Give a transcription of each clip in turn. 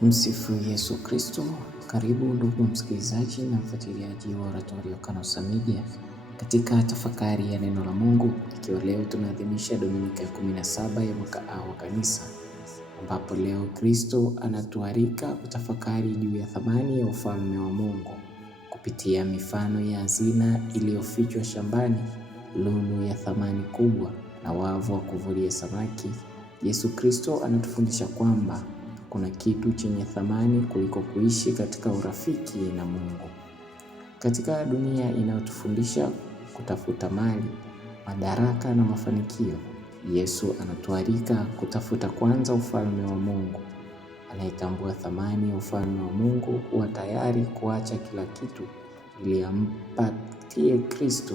Tumsifu Yesu Kristo. Karibu ndugu msikilizaji na mfuatiliaji wa Oratorio Kanosa Media katika tafakari ya neno la Mungu, ikiwa leo tunaadhimisha Dominika ya 17 ya mwaka A wa Kanisa, ambapo leo Kristo anatualika kutafakari juu ya thamani ya ufalme wa Mungu kupitia mifano ya hazina iliyofichwa shambani, lulu ya thamani kubwa na wavu wa kuvulia samaki. Yesu Kristo anatufundisha kwamba kuna kitu chenye thamani kuliko kuishi katika urafiki na Mungu. Katika dunia inayotufundisha kutafuta mali, madaraka na mafanikio, Yesu anatualika kutafuta kwanza ufalme wa Mungu. Anayetambua thamani ya ufalme wa Mungu huwa tayari kuacha kila kitu ili ampatie Kristo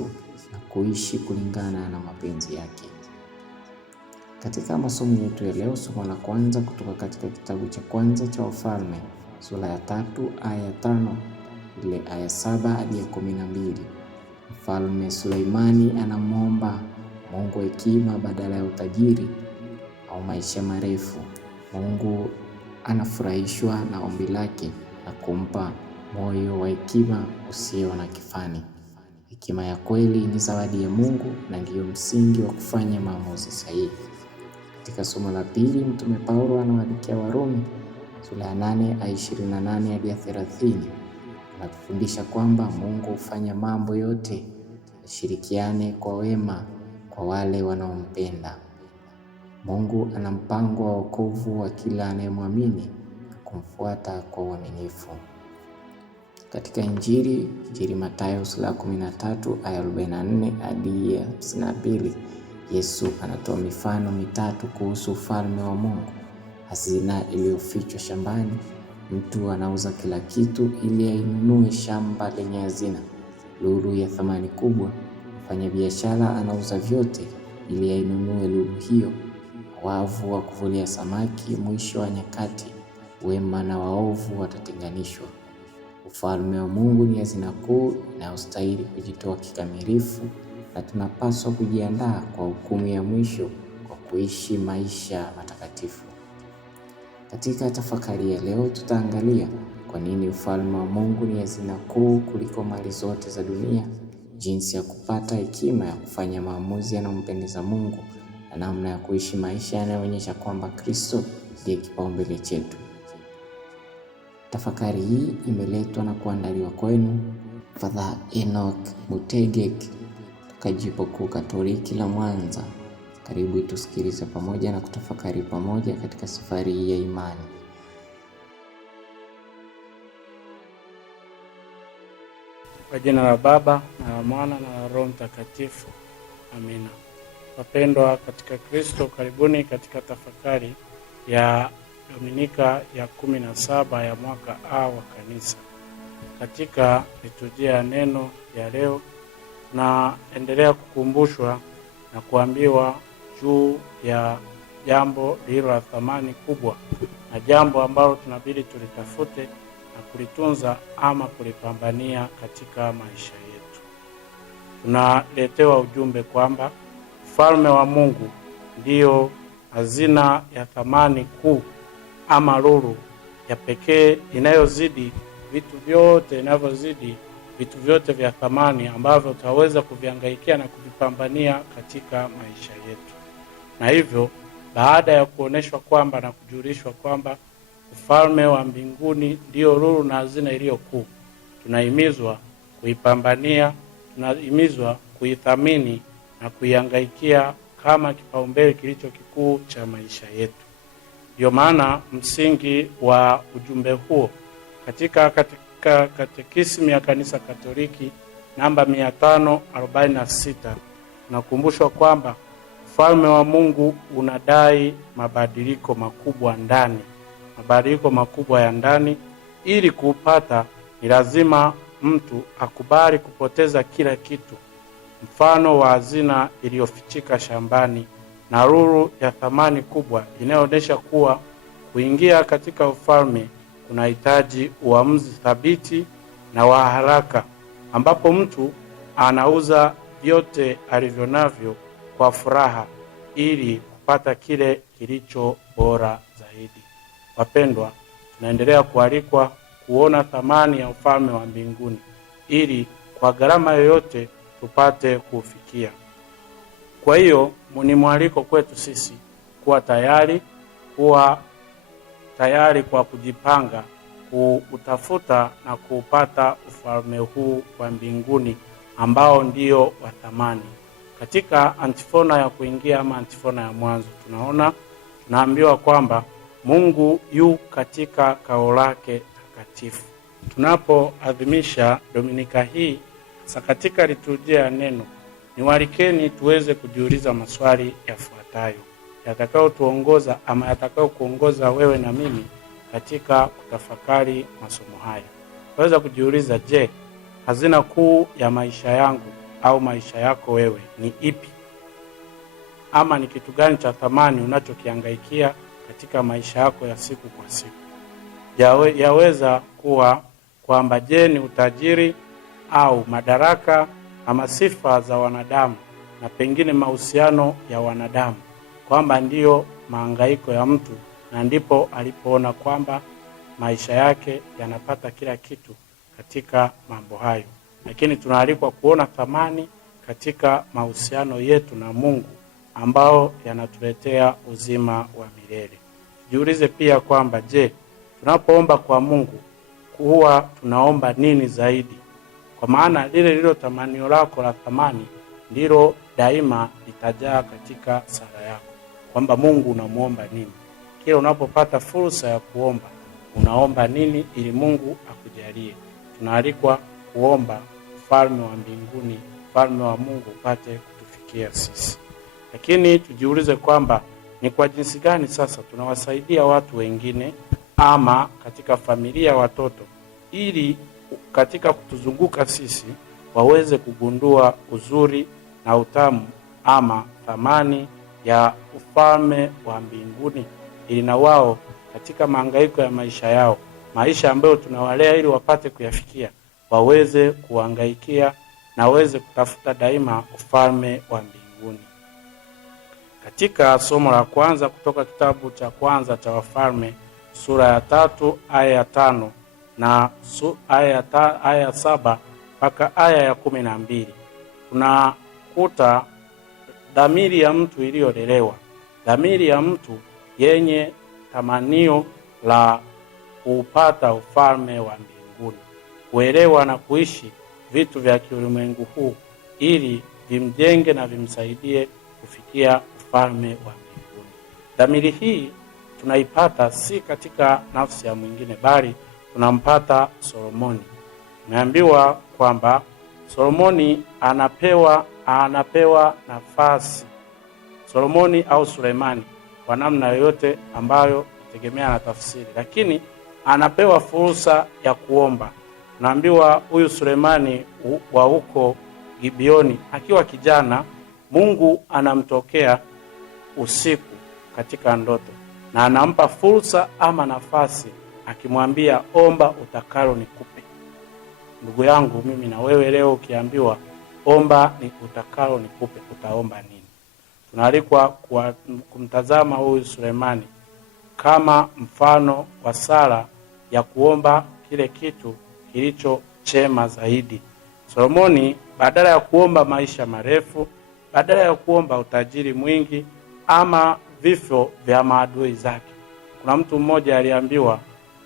na kuishi kulingana na mapenzi yake. Katika masomo yetu ya leo, somo la kwanza kutoka katika kitabu cha kwanza cha Wafalme, sura ya 3 aya 5 ile aya 7 hadi 12. Mfalme Suleimani anamwomba Mungu hekima badala ya utajiri au maisha marefu. Mungu anafurahishwa na ombi lake na kumpa moyo wa hekima usio na kifani. Hekima ya kweli ni zawadi ya Mungu na ndiyo msingi wa kufanya maamuzi sahihi. Katika somo la pili, Mtume Paulo anawaandikia Warumi sura ya 8 aya 28 hadi 30. Anatufundisha kwamba Mungu hufanya mambo yote yashirikiane kwa wema kwa wale wanaompenda. Mungu ana mpango wa wokovu wa kila anayemwamini na kumfuata kwa uaminifu. Katika Injili Mathayo sura ya 13 aya 44 hadi 52, Yesu anatoa mifano mitatu kuhusu ufalme wa Mungu. Hazina iliyofichwa shambani. Mtu anauza kila kitu ili ainunue shamba lenye hazina, lulu ya thamani kubwa. Mfanyabiashara anauza vyote ili ainunue lulu hiyo. Wavu wa kuvulia samaki. Mwisho wa nyakati, wema na waovu watatenganishwa. Ufalme wa Mungu ni hazina kuu inayostahili kujitoa kikamilifu, na tunapaswa kujiandaa kwa hukumu ya mwisho kwa kuishi maisha matakatifu. Katika tafakari ya leo, tutaangalia kwa nini ufalme wa Mungu ni hazina kuu kuliko mali zote za dunia, jinsi ya kupata hekima ya kufanya maamuzi yanayompendeza Mungu, na namna ya kuishi maisha yanayoonyesha kwamba Kristo ndiye kipaumbele chetu. Tafakari hii imeletwa na kuandaliwa kwenu Father Enoch Mutegek, Jimbo Kuu Katoliki la Mwanza. Karibu tusikilize pamoja na kutafakari pamoja katika safari hii ya imani. Kwa jina la Baba na la Mwana na la Roho Mtakatifu. Amina. Wapendwa katika Kristo, karibuni katika tafakari ya Dominika ya 17 ya mwaka A wa Kanisa. Katika liturujia ya neno ya leo, na endelea kukumbushwa na kuambiwa juu ya jambo lililo la thamani kubwa, na jambo ambalo tunabidi tulitafute na kulitunza ama kulipambania katika maisha yetu. Tunaletewa ujumbe kwamba ufalme wa Mungu ndiyo hazina ya thamani kuu ama lulu ya pekee inayozidi vitu vyote, inavyozidi vitu vyote vya thamani ambavyo tutaweza kuvihangaikia na kuvipambania katika maisha yetu. Na hivyo, baada ya kuoneshwa kwamba na kujulishwa kwamba ufalme wa mbinguni ndio lulu na hazina iliyo kuu, tunahimizwa kuipambania, tunahimizwa kuithamini na kuihangaikia kama kipaumbele kilicho kikuu cha maisha yetu. Ndio maana msingi wa ujumbe huo katika Katekisimu ya Kanisa Katoliki namba 546 tunakumbushwa kwamba ufalme wa Mungu unadai mabadiliko makubwa ndani. Mabadiliko makubwa ya ndani. Ili kuupata ni lazima mtu akubali kupoteza kila kitu. Mfano wa hazina iliyofichika shambani na lulu ya thamani kubwa inayoonyesha kuwa kuingia katika ufalme kunahitaji uamuzi thabiti na wa haraka, ambapo mtu anauza vyote alivyo navyo kwa furaha ili kupata kile kilicho bora zaidi. Wapendwa, tunaendelea kualikwa kuona thamani ya ufalme wa mbinguni ili kwa gharama yoyote tupate kufikia. Kwa hiyo ni mwaliko kwetu sisi kuwa tayari kwa kujipanga kuutafuta na kuupata ufalme huu wa mbinguni ambao ndio wa thamani. Katika antifona ya kuingia ama antifona ya mwanzo tunaambiwa kwamba Mungu yu katika kao lake takatifu. Tunapoadhimisha Dominika hii sasa katika liturujia ya neno, niwalikeni tuweze kujiuliza maswali yafuatayo yatakayotuongoza ama yatakayokuongoza wewe na mimi katika kutafakari masomo haya. Waweza kujiuliza, je, hazina kuu ya maisha yangu au maisha yako wewe ni ipi? Ama ni kitu gani cha thamani unachokihangaikia katika maisha yako ya siku kwa siku? Yaweza kuwa kwamba je, ni utajiri au madaraka ama sifa za wanadamu na pengine mahusiano ya wanadamu, kwamba ndiyo mahangaiko ya mtu na ndipo alipoona kwamba maisha yake yanapata kila kitu katika mambo hayo. Lakini tunaalikwa kuona thamani katika mahusiano yetu na Mungu ambao yanatuletea uzima wa milele. Jiulize pia kwamba je, tunapoomba kwa Mungu huwa tunaomba nini zaidi? Kwa maana lile lilo tamanio lako la thamani ndilo daima litajaa katika sala yako, kwamba Mungu unamuomba nini. Kila unapopata fursa ya kuomba, unaomba nini ili Mungu akujalie. Tunaalikwa kuomba ufalme wa mbinguni, ufalme wa Mungu upate kutufikia sisi. Lakini tujiulize kwamba ni kwa jinsi gani sasa tunawasaidia watu wengine ama katika familia, watoto, ili katika kutuzunguka sisi waweze kugundua uzuri na utamu ama thamani ya ufalme wa mbinguni, ili na wao katika mahangaiko ya maisha yao, maisha ambayo tunawalea ili wapate kuyafikia, waweze kuhangaikia na waweze kutafuta daima ufalme wa mbinguni. Katika somo la kwanza kutoka kitabu cha kwanza cha Wafalme sura ya 3 aya ya 5 na aya ya 7 mpaka aya ya 12, tunakuta dhamiri ya mtu iliyolelewa, dhamiri ya mtu yenye tamanio la kuupata ufalme wa mbinguni, kuelewa na kuishi vitu vya kiulimwengu huu ili vimjenge na vimsaidie kufikia ufalme wa mbinguni. Dhamiri hii tunaipata si katika nafsi ya mwingine, bali tunampata Solomoni. Tumeambiwa kwamba Solomoni anapewa nafasi, Solomoni au Sulemani kwa namna yoyote ambayo tegemea na tafsiri, lakini anapewa fursa ya kuomba. Tunaambiwa huyu Sulemani wa huko Gibeoni akiwa kijana, Mungu anamtokea usiku katika ndoto na anampa fursa ama nafasi, akimwambia omba utakalo nikupe. Ndugu yangu, mimi na wewe leo ukiambiwa omba ni utakalo nikupe, utaomba nini? Tunaalikwa kumtazama huyu Sulemani kama mfano wa sala ya kuomba kile kitu kilicho chema zaidi. Solomoni badala ya kuomba maisha marefu, badala ya kuomba utajiri mwingi ama vifo vya maadui zake, kuna mtu mmoja aliambiwa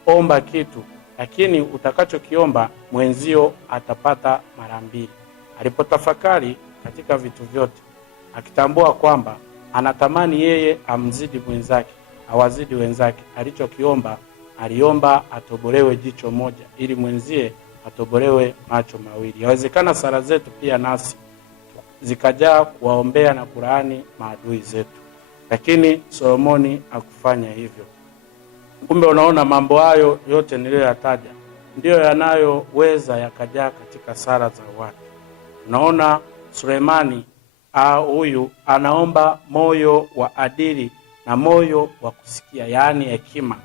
omba kitu, lakini utakachokiomba mwenzio atapata mara 2. Alipotafakari katika vitu vyote, akitambua kwamba anatamani yeye amzidi mwenzake, awazidi wenzake, alichokiomba, aliomba atobolewe jicho moja ili mwenzie atobolewe macho mawili. Yawezekana sala zetu pia nasi zikajaa kuwaombea na kulaani maadui zetu, lakini Solomoni hakufanya hivyo. Kumbe unaona, mambo hayo yote niliyoyataja ndiyo yanayoweza yakajaa katika sala za watu. Unaona, Sulemani huyu anaomba moyo wa adili na moyo wa kusikia, yaani hekima,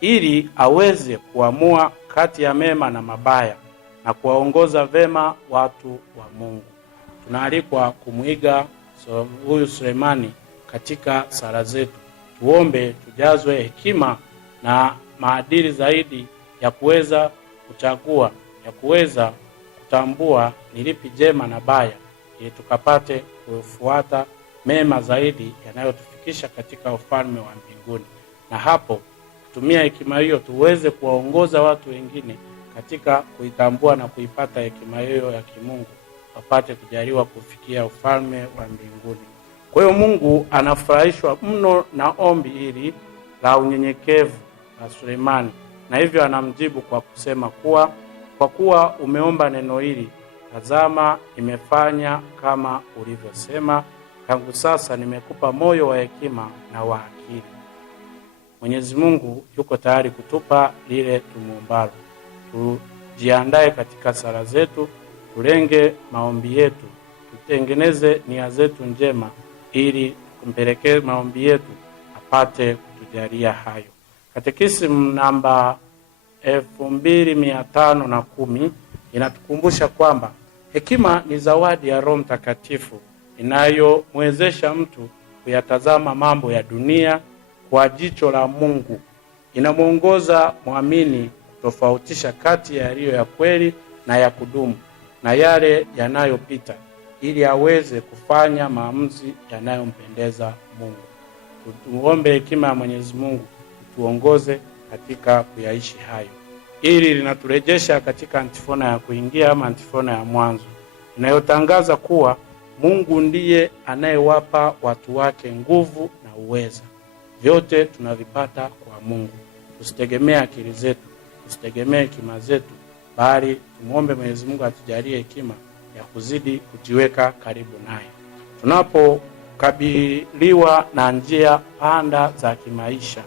ili aweze kuamua kati ya mema na mabaya na kuwaongoza vema watu wa Mungu. Tunaalikwa kumwiga huyu Sulemani katika sala zetu. Tuombe tujazwe hekima na maadili zaidi ya kuweza kuchagua, ya kuweza kutambua ni lipi jema na baya, ili kufuata mema zaidi yanayotufikisha katika ufalme wa mbinguni. Na hapo kutumia hekima hiyo tuweze kuwaongoza watu wengine katika kuitambua na kuipata hekima hiyo ya kimungu, wapate kujaliwa kufikia ufalme wa mbinguni. Kwa hiyo Mungu anafurahishwa mno na ombi hili la unyenyekevu la Sulemani, na hivyo anamjibu kwa kusema kuwa kwa kuwa umeomba neno hili, tazama nimefanya kama ulivyosema, tangu sasa nimekupa moyo wa hekima na wa akili. Mwenyezi Mungu yuko tayari kutupa lile tumuombalo. Tujiandae katika sala zetu, tulenge maombi yetu, tutengeneze nia zetu njema ili kumpelekea maombi yetu apate kutujalia hayo. Katekisimu namba 2510 inatukumbusha kwamba hekima ni zawadi ya Roho Mtakatifu inayomwezesha mtu kuyatazama mambo ya dunia kwa jicho la Mungu. Inamuongoza muamini kutofautisha kati ya yaliyo ya kweli na ya kudumu na yale yanayopita, ili aweze kufanya maamuzi yanayompendeza Mungu. Tuombe hekima ya Mwenyezi Mungu tuongoze katika kuyaishi hayo. Ili linaturejesha katika antifona ya kuingia ama antifona ya mwanzo inayotangaza kuwa Mungu ndiye anayewapa watu wake nguvu na uweza. Vyote tunavipata kwa Mungu. Tusitegemee akili zetu, tusitegemee hekima zetu, bali tumuombe Mwenyezi Mungu atujalie hekima ya kuzidi kujiweka karibu naye. Tunapokabiliwa na njia panda za kimaisha,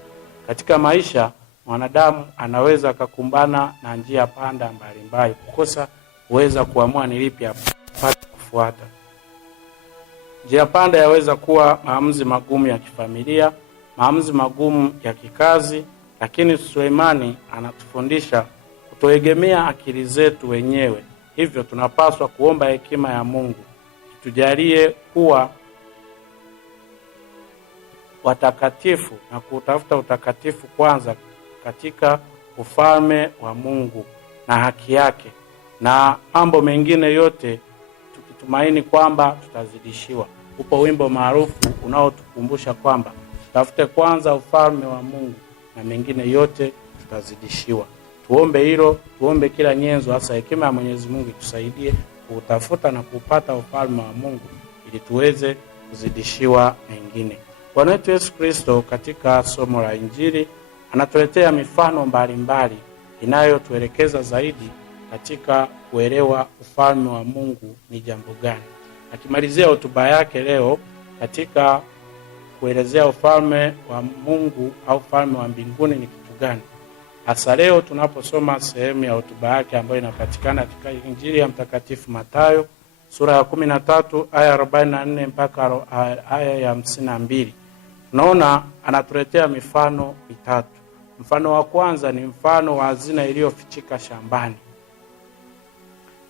katika maisha mwanadamu anaweza akakumbana na njia panda mbalimbali, kukosa uweza kuamua ni lipi apate kufuata. Njia panda yaweza kuwa maamuzi magumu ya kifamilia, maamuzi magumu ya kikazi, lakini Sulemani anatufundisha kutoegemea akili zetu wenyewe. Hivyo tunapaswa kuomba hekima ya Mungu itujalie kuwa watakatifu na kutafuta utakatifu kwanza katika ufalme wa Mungu na haki yake, na mambo mengine yote tukitumaini kwamba tutazidishiwa. Upo wimbo maarufu unaotukumbusha kwamba tutafute kwanza ufalme wa Mungu na mengine yote tutazidishiwa. Tuombe hilo, tuombe kila nyenzo, hasa hekima ya Mwenyezi Mungu itusaidie kutafuta na kupata ufalme wa Mungu ili tuweze kuzidishiwa mengine. Bwana wetu Yesu Kristo katika somo la Injili anatuletea mifano mbalimbali inayotuelekeza zaidi katika kuelewa ufalme wa Mungu ni jambo gani. Akimalizia hotuba yake leo katika kuelezea ufalme wa Mungu au ufalme wa mbinguni ni kitu gani, hasa leo tunaposoma sehemu ya hotuba yake ambayo inapatikana katika Injili ya Mtakatifu Mathayo sura ya 13 aya 44 mpaka aya ya 52. Tunaona anatuletea mifano mitatu. Mfano wa kwanza ni mfano wa hazina iliyofichika shambani.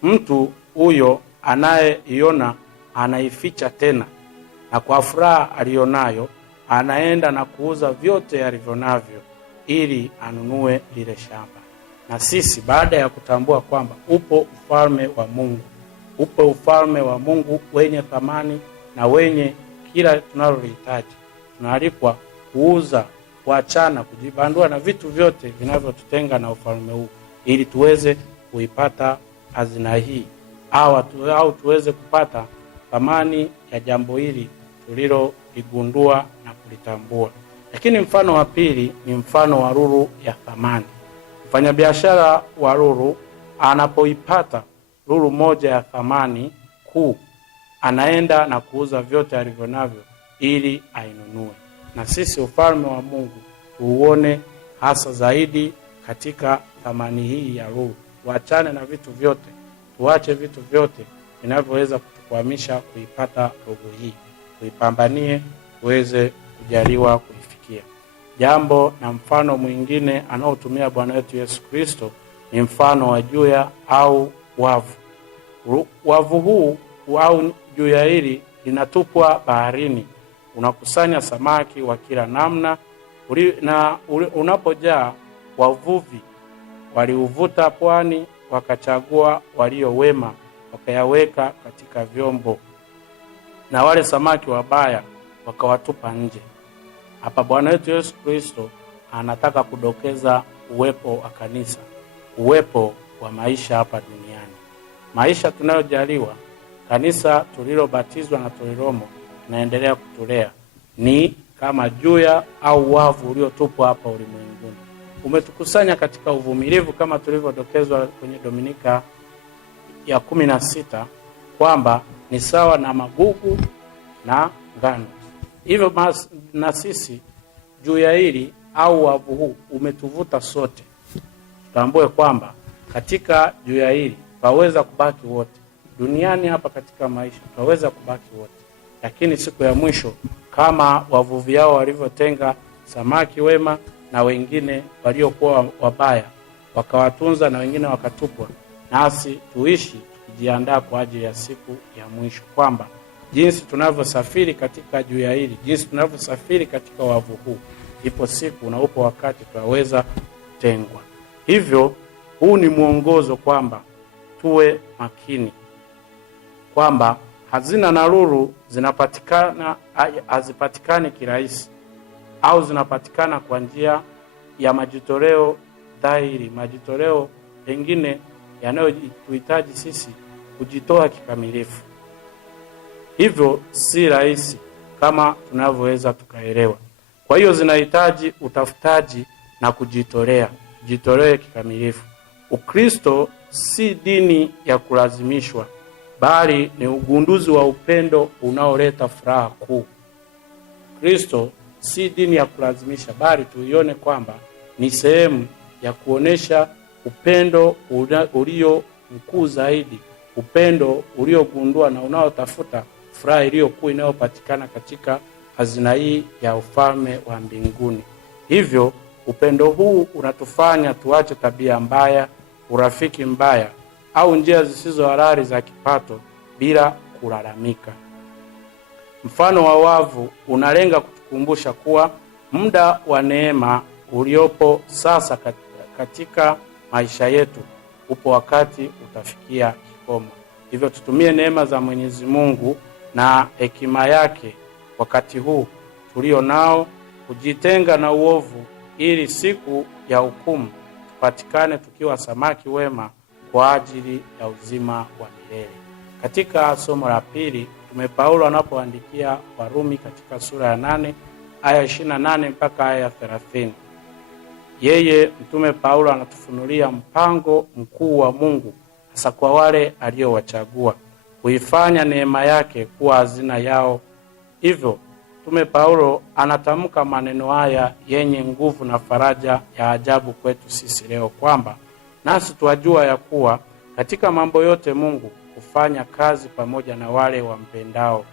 Mtu huyo anayeiona anaificha tena, na kwa furaha alionayo anaenda na kuuza vyote alivyonavyo ili anunue lile shamba. Na sisi baada ya kutambua kwamba upo ufalme wa Mungu, upo ufalme wa Mungu wenye thamani na wenye kila tunalohitaji, tunaalikwa kuuza, kuachana, kujibandua na vitu vyote vinavyotutenga na ufalme huu ili tuweze kuipata hazina hii au tuweze kupata thamani ya jambo hili tuliloligundua na kulitambua. Lakini mfano wa pili ni mfano wa lulu ya thamani. Mfanyabiashara wa lulu anapoipata lulu moja ya thamani kuu, anaenda na kuuza vyote alivyonavyo ili ainunue. Na sisi ufalme wa Mungu tuuone hasa zaidi katika thamani hii ya lulu. Tuachane na vitu vyote, tuache vitu vyote vinavyoweza kutukwamisha kuipata lulu hii, tuipambanie tuweze kujaliwa kuifikia. Jambo na mfano mwingine anaotumia Bwana wetu Yesu Kristo ni mfano wa juya au wavu. Wavu huu au juya hili linatupwa baharini, unakusanya samaki wa kila namna, na unapojaa wavuvi waliuvuta pwani, wakachagua walio wema, wakayaweka katika vyombo, na wale samaki wabaya wakawatupa nje. Hapa Bwana wetu Yesu Kristo anataka kudokeza uwepo wa kanisa, uwepo wa maisha hapa duniani. Maisha tunayojaliwa, kanisa tulilobatizwa na tulilomo tunaendelea kutulea, ni kama juya au wavu uliotupwa hapa ulimwenguni. Umetukusanya katika uvumilivu, kama tulivyodokezwa kwenye Dominika ya 16 kwamba ni sawa na magugu na ngano. Hivyo na sisi juya hili au wavu huu umetuvuta sote. Tutambue kwamba katika juya hili twaweza kubaki wote. Duniani hapa katika maisha twaweza kubaki wote. Lakini siku ya mwisho, kama wavuvi hao walivyotenga samaki wema na wengine waliokuwa wabaya, wakawatunza na wengine wakatupwa, nasi tuishi tukijiandaa kwa ajili ya siku ya mwisho, kwamba jinsi tunavyosafiri katika juya hili, jinsi tunavyosafiri katika wavu huu, ipo siku na upo wakati tutaweza kutengwa. Hivyo huu ni mwongozo kwamba tuwe makini, kwamba hazina na lulu hazipatikani kirahisi, au zinapatikana kwa njia ya majitoleo dhahiri, majitoleo pengine yanayotuhitaji sisi kujitoa kikamilifu. Hivyo si rahisi kama tunavyoweza tukaelewa. Kwa hiyo zinahitaji utafutaji na kujitolea, jitolee kikamilifu. Ukristo si dini ya kulazimishwa, bali ni ugunduzi wa upendo unaoleta furaha kuu. Kristo si dini ya kulazimisha, bali tuione kwamba ni sehemu ya kuonesha upendo ulio mkuu zaidi, upendo uliogundua na unaotafuta furaha iliyo kuu inayopatikana katika hazina hii ya ufalme wa mbinguni. Hivyo upendo huu unatufanya tuache tabia mbaya, urafiki mbaya, au njia zisizo halali za kipato bila kulalamika. Mfano wa wavu unalenga kutukumbusha kuwa muda wa neema uliopo sasa katika maisha yetu upo wakati utafikia kikomo. Hivyo tutumie neema za Mwenyezi Mungu na hekima yake wakati huu tulio nao, kujitenga na uovu, ili siku ya hukumu tupatikane tukiwa samaki wema kwa ajili ya uzima wa milele. Katika somo la pili, Mtume Paulo anapoandikia Warumi katika sura ya 8 aya 28 mpaka aya 30, yeye Mtume Paulo anatufunulia mpango mkuu wa Mungu hasa kwa wale aliowachagua, kuifanya neema yake kuwa hazina yao. Hivyo Mtume Paulo anatamka maneno haya yenye nguvu na faraja ya ajabu kwetu sisi leo, kwamba nasi tuwajua ya kuwa katika mambo yote Mungu hufanya kazi pamoja na wale wampendao,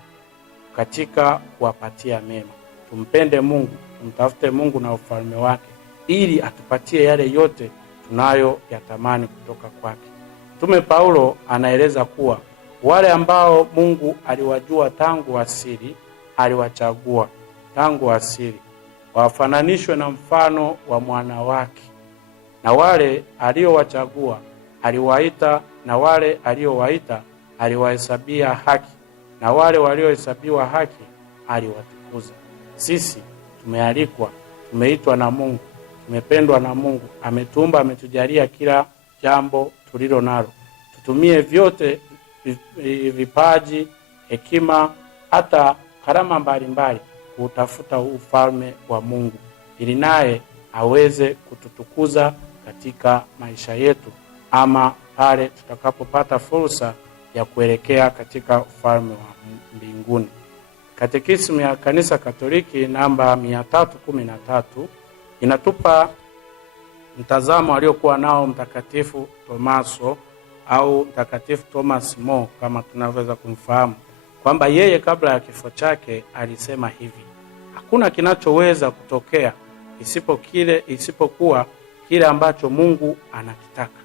katika kuwapatia mema. Tumpende Mungu, tumtafute Mungu na ufalme wake, ili atupatie yale yote tunayo yatamani kutoka kwake. Mtume Paulo anaeleza kuwa wale ambao Mungu aliwajua tangu asili, aliwachagua tangu asili wafananishwe na mfano wa mwana wake, na wale aliowachagua aliwaita, na wale aliowaita aliwahesabia haki, na wale waliohesabiwa haki aliwatukuza. Sisi tumealikwa, tumeitwa na Mungu, tumependwa na Mungu, ametuumba, ametujalia kila jambo tulilo nalo. Tutumie vyote, vipaji, hekima, hata karama mbalimbali kutafuta ufalme wa Mungu, ili naye aweze kututukuza katika maisha yetu, ama pale tutakapopata fursa ya kuelekea katika ufalme wa mbinguni. Katekisimu ya Kanisa Katoliki namba 313 inatupa mtazamo aliokuwa nao Mtakatifu Tomaso au Mtakatifu Thomas More, kama tunavyoweza kumfahamu, kwamba yeye kabla ya kifo chake alisema hivi: hakuna kinachoweza kutokea isipokuwa kile ambacho Mungu anakitaka,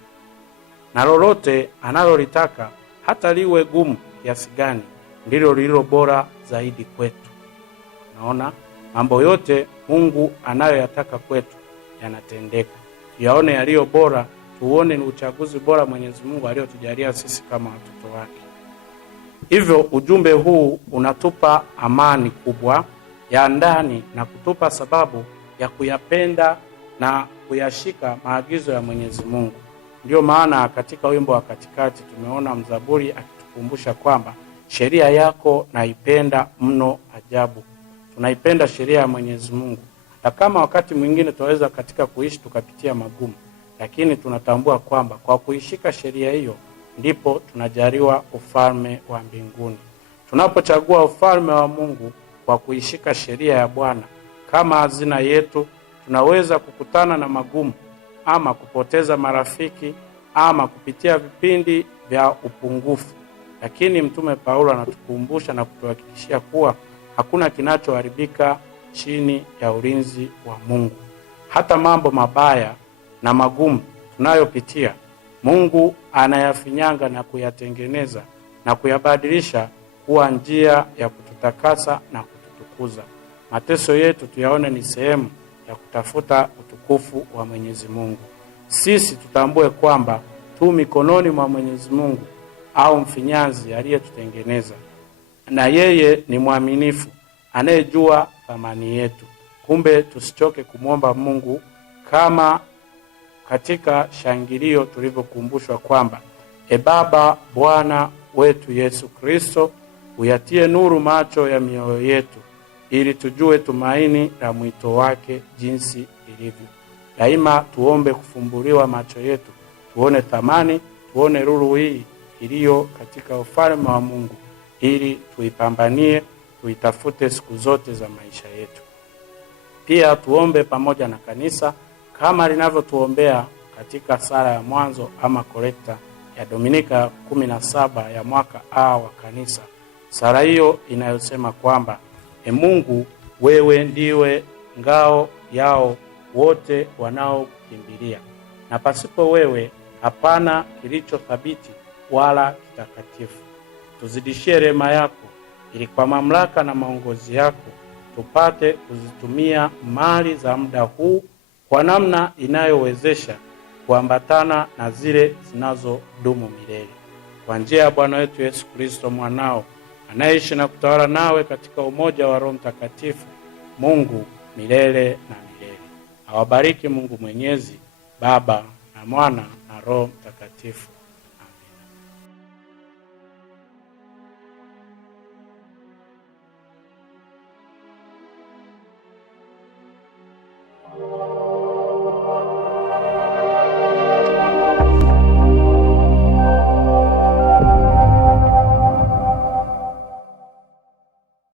na lolote analolitaka hata liwe gumu kiasi gani ndilo lililo bora zaidi kwetu. Naona mambo yote Mungu anayoyataka kwetu yanatendeka. tuyaone yaliyo bora, tuone ni uchaguzi bora Mwenyezi Mungu aliyotujalia sisi kama watoto wake. Hivyo ujumbe huu unatupa amani kubwa ya ndani na kutupa sababu ya kuyapenda na kuyashika maagizo ya Mwenyezi Mungu. Ndio maana katika wimbo wa katikati tumeona mzaburi akitukumbusha kwamba sheria yako naipenda mno ajabu. Tunaipenda sheria ya Mwenyezi Mungu. Hata kama wakati mwingine tunaweza katika kuishi tukapitia magumu, lakini tunatambua kwamba kwa kuishika sheria hiyo ndipo tunajaliwa ufalme wa mbinguni. Tunapochagua ufalme wa Mungu kwa kuishika sheria ya Bwana kama hazina yetu, tunaweza kukutana na magumu ama kupoteza marafiki ama kupitia vipindi vya upungufu. Lakini Mtume Paulo anatukumbusha na kutuhakikishia kuwa hakuna kinachoharibika chini ya ulinzi wa Mungu. Hata mambo mabaya na magumu tunayopitia, Mungu anayafinyanga na kuyatengeneza na kuyabadilisha kuwa njia ya kututakasa na kututukuza. Mateso yetu tuyaone ni sehemu ya kutafuta utukufu wa Mwenyezi Mungu. Sisi tutambue kwamba tu mikononi mwa Mwenyezi Mungu au mfinyanzi aliyetutengeneza, na yeye ni mwaminifu anayejua thamani yetu. Kumbe tusichoke kumwomba Mungu, kama katika shangilio tulivyokumbushwa kwamba Baba Bwana wetu Yesu Kristo, uyatie nuru macho ya mioyo yetu ili tujue tumaini la mwito wake jinsi ilivyo. Daima tuombe kufumbuliwa macho yetu, tuone thamani, tuone nuru hii iliyo katika ufalme wa Mungu, ili tuipambanie, tuitafute siku zote za maisha yetu. Pia tuombe pamoja na kanisa kama linavyotuombea katika sala ya mwanzo ama kolekta ya Dominika 17 ya mwaka A wa kanisa. Sala hiyo inayosema kwamba Mungu, wewe ndiwe ngao yao wote wanaokukimbilia, na pasipo wewe hapana kilicho thabiti wala kitakatifu. Tuzidishie rehema yako, ili kwa mamlaka na maongozi yako tupate kuzitumia mali za muda huu kwa namna inayowezesha kuambatana na zile zinazodumu milele. Kwa njia ya Bwana wetu Yesu Kristo mwanao, anaishi na kutawala nawe katika umoja wa Roho Mtakatifu, Mungu milele na milele. Awabariki Mungu Mwenyezi, Baba na Mwana na Roho Mtakatifu. Amina.